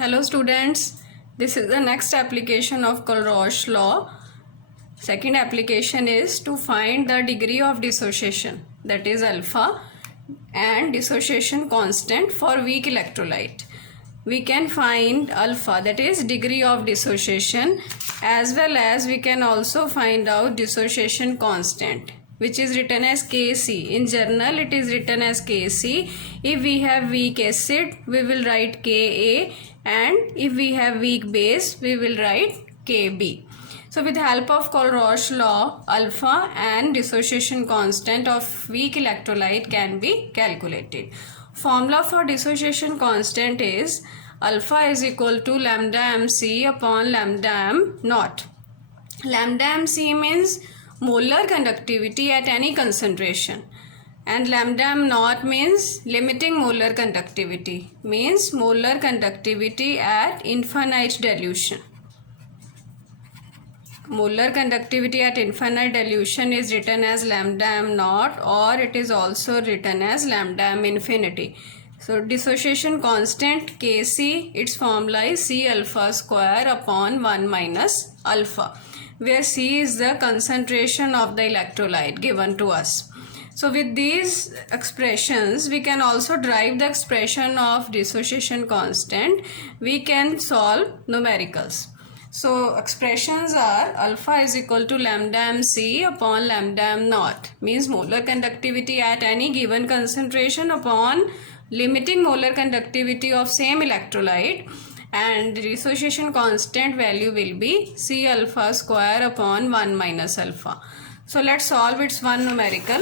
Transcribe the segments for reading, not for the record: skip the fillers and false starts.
Hello students, this is the next application of Kulrosh law. Second application is to find the degree of dissociation, that is alpha, and dissociation constant for weak electrolyte. We can find alpha, that is degree of dissociation, as well as we can also find out dissociation constant, which is written as Kc. In general it is written as Kc. If we have weak acid we will write Ka, and if we have weak base we will write Kb. So with the help of Kulrosh law, alpha and dissociation constant of weak electrolyte can be calculated. Formula for dissociation constant is alpha is equal to lambda mc upon lambda m naught. Lambda mc means molar conductivity at any concentration, and lambda m naught means limiting molar conductivity, means molar conductivity at infinite dilution. Molar conductivity at infinite dilution is written as lambda m naught, or it is also written as lambda m infinity. So dissociation constant Kc, its formula is C alpha square upon 1 minus alpha, where C is the concentration of the electrolyte given to us. So with these expressions we can also derive the expression of dissociation constant. We can solve numericals. So expressions are alpha is equal to lambda mc upon lambda m naught, means molar conductivity at any given concentration upon limiting molar conductivity of same electrolyte, and dissociation constant value will be C alpha square upon 1 minus alpha. So let's solve its one numerical.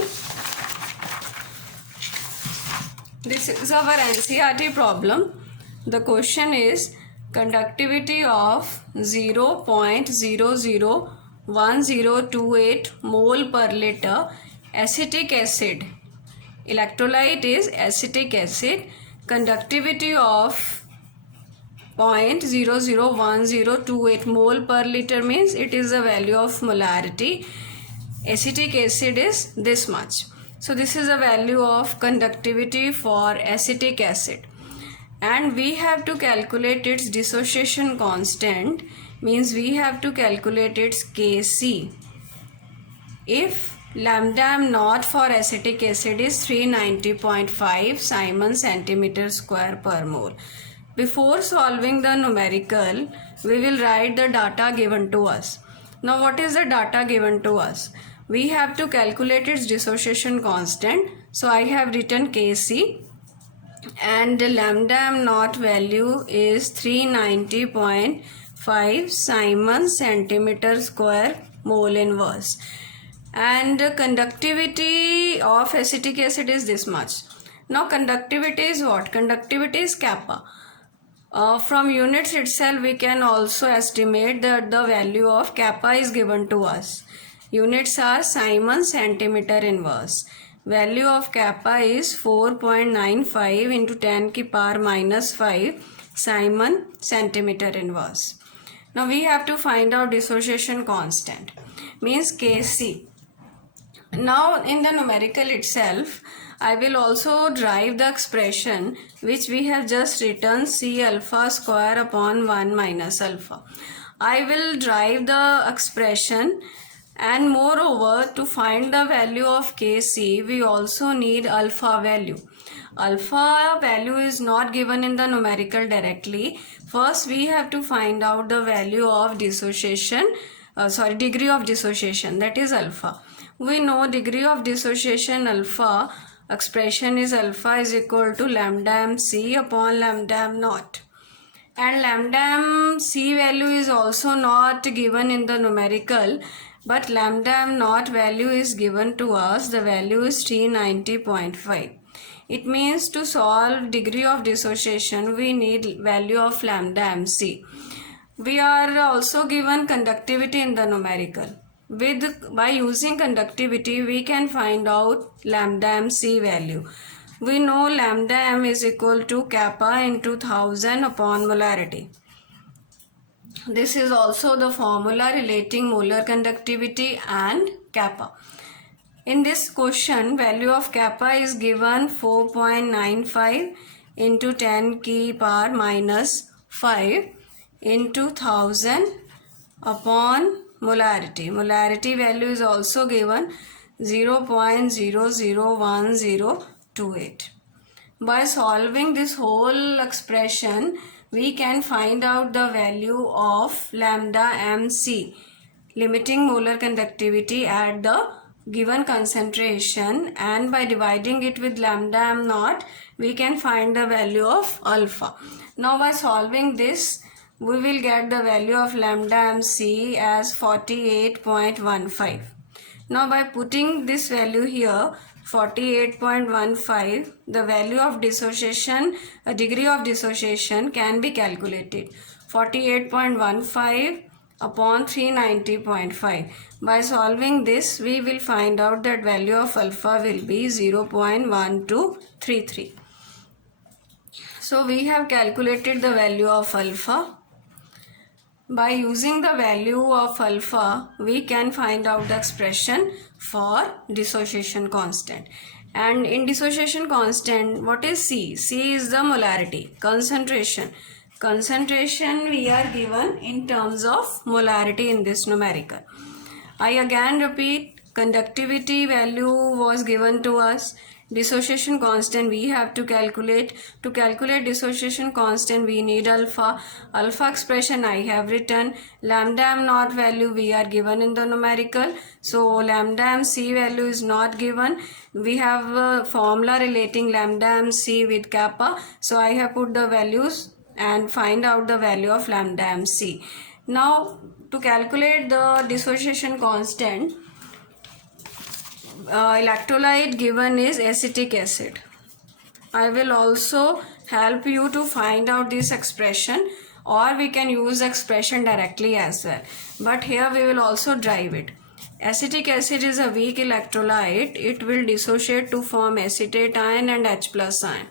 This is our NCERT problem. The question is conductivity of 0.001028 mole per liter acetic acid. Electrolyte is acetic acid. Conductivity of 0.001028 mole per liter means it is the value of molarity. Acetic acid is this much. So this is the value of conductivity for acetic acid, and we have to calculate its dissociation constant, means we have to calculate its Kc. If lambda m naught for acetic acid is 390.5 Simon centimeter square per mole. Before solving the numerical, we will write the data given to us. Now what is the data given to us? We have to calculate its dissociation constant. So I have written Kc, and the lambda m naught value is 390.5 Simon centimeter square mole inverse, and the conductivity of acetic acid is this much. Now conductivity is what? Conductivity is kappa. From units itself we can also estimate that the value of kappa is given to us. Units are Simon centimeter inverse. Value of kappa is 4.95 into 10 की power minus 5 Simon centimeter inverse. Now we have to find out dissociation constant, means Kc. Now in the numerical itself I will also derive the expression which we have just written, C alpha square upon 1 minus alpha. I will derive the expression, and moreover to find the value of Kc we also need alpha value. Alpha value is not given in the numerical directly. First we have to find out the value of dissociation, degree of dissociation, that is alpha. We know degree of dissociation alpha, expression is alpha is equal to lambda mc upon lambda m naught, and lambda mc value is also not given in the numerical, but lambda m naught value is given to us. The value is 390.5. It means to solve degree of dissociation we need value of lambda mc. We are also given conductivity in the numerical. By using conductivity we can find out lambda mc value. We know lambda m is equal to kappa into 1000 upon molarity. This is also the formula relating molar conductivity and kappa. In this question value of kappa is given 4.95 into 10 की power minus 5 into 1000 upon molarity. Molarity value is also given 0.001028. By solving this whole expression, we can find out the value of lambda mc, limiting molar conductivity at the given concentration, and by dividing it with lambda m naught, we can find the value of alpha. Now by solving this, we will get the value of lambda mc as 48.15. Now by putting this value here, 48.15, the value of dissociation, a degree of dissociation can be calculated. 48.15 upon 390.5. By solving this, we will find out that value of alpha will be 0.1233. So we have calculated the value of alpha. By using the value of alpha, we can find out the expression for dissociation constant. And in dissociation constant, what is C? C is the molarity, concentration. Concentration we are given in terms of molarity in this numerical. I again repeat, conductivity value was given to us. Dissociation constant we have to calculate. To calculate dissociation constant, we need alpha. Alpha expression I have written. Lambda m naught value we are given in the numerical. So lambda m c value is not given. We have a formula relating lambda m c with kappa. So I have put the values and find out the value of lambda m c. Now to calculate the dissociation constant, electrolyte given is acetic acid. I will also help you to find out this expression, or we can use expression directly as well. But here we will also derive it. Acetic acid is a weak electrolyte. It will dissociate to form acetate ion and H plus ion.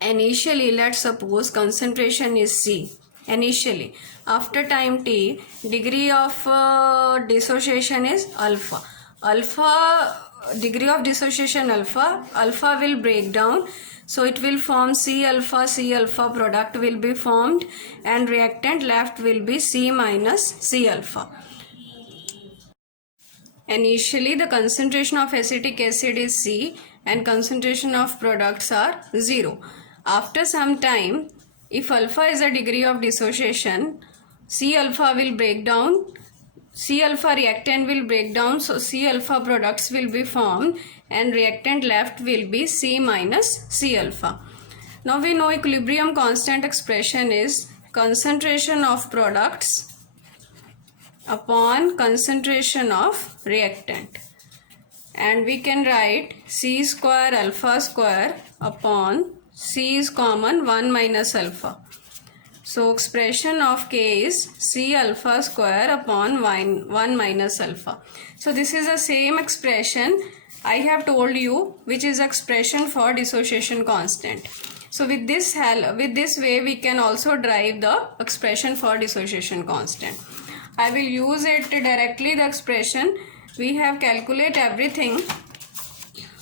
Initially, let's suppose concentration is C. Initially, after time t, degree of dissociation is alpha. Degree of dissociation alpha will break down, so it will form C alpha product will be formed, and reactant left will be C minus C alpha. Initially the concentration of acetic acid is C and concentration of products are 0. After some time, if alpha is a degree of dissociation, C alpha will break down, C alpha reactant will break down, so C alpha products will be formed and reactant left will be C minus C alpha. Now we know equilibrium constant expression is concentration of products upon concentration of reactant, and we can write C square alpha square upon C is common 1 minus alpha. So expression of K is C alpha square upon 1 minus alpha. So this is the same expression I have told you, which is expression for dissociation constant. So with this way we can also derive the expression for dissociation constant. I will use it directly, the expression. We have calculated everything.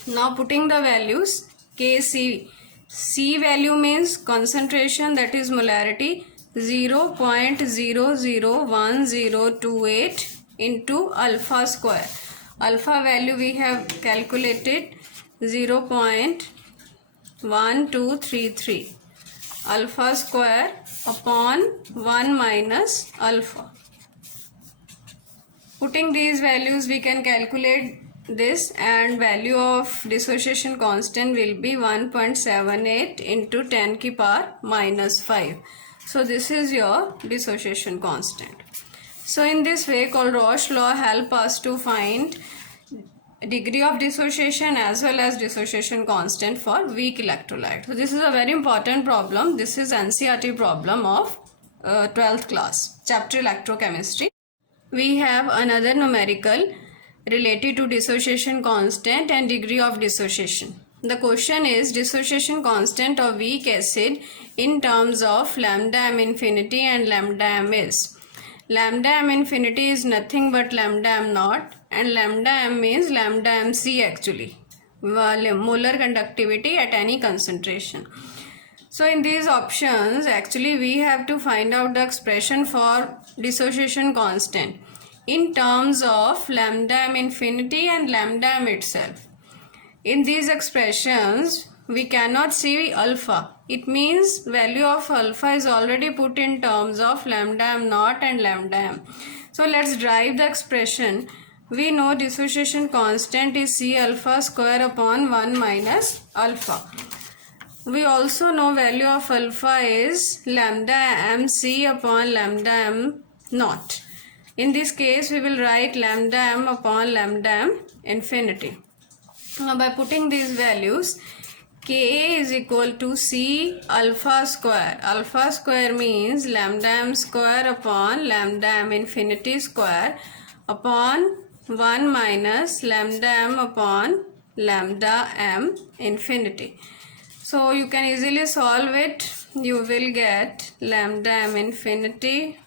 Now putting the values, Kc. C value means concentration, that is molarity, 0.001028 into alpha square. Alpha value we have calculated 0.1233. Alpha square upon 1 minus alpha. Putting these values we can calculate this, and value of dissociation constant will be 1.78 into 10 ki power minus 5. So this is your dissociation constant. So in this way, Colroche law help us to find degree of dissociation as well as dissociation constant for weak electrolyte. So this is a very important problem. This is NCERT problem of 12th class, chapter electrochemistry. We have another numerical related to dissociation constant and degree of dissociation. The question is dissociation constant of weak acid in terms of lambda m infinity and lambda m is. Lambda m infinity is nothing but lambda m naught, and lambda m means lambda mc actually, molar conductivity at any concentration. So in these options, actually we have to find out the expression for dissociation constant in terms of lambda m infinity and lambda m itself. In these expressions, we cannot see alpha. It means value of alpha is already put in terms of lambda m naught and lambda m. So let's derive the expression. We know dissociation constant is C alpha square upon 1 minus alpha. We also know value of alpha is lambda m C upon lambda m naught. In this case, we will write lambda m upon lambda m infinity. Now by putting these values, Ka is equal to C alpha square. Alpha square means lambda m square upon lambda m infinity square upon 1 minus lambda m upon lambda m infinity. So you can easily solve it. You will get lambda m infinity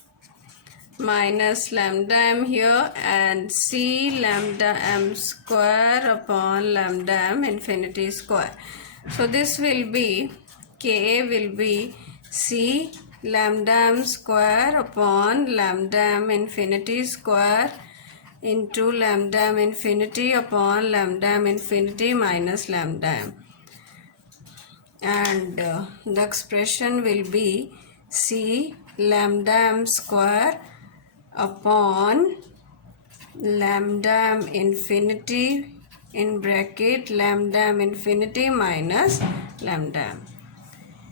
minus lambda m here and C lambda m square upon lambda m infinity square. So this will be, Ka will be C lambda m square upon lambda m infinity square into lambda m infinity upon lambda m infinity minus lambda m. And the expression will be C lambda m square upon lambda m infinity in bracket lambda m infinity minus lambda m.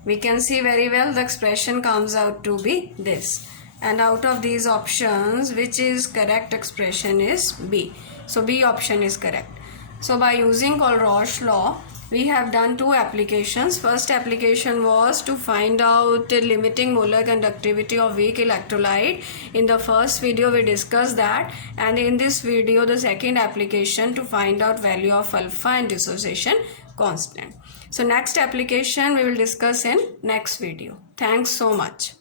We can see very well the expression comes out to be this. And out of these options, which is correct expression is B. So B option is correct. So by using Colroche law, we have done two applications. First application was to find out limiting molar conductivity of weak electrolyte. In the first video we discussed that, and in this video the second application to find out value of alpha and dissociation constant. So next application we will discuss in next video. Thanks so much.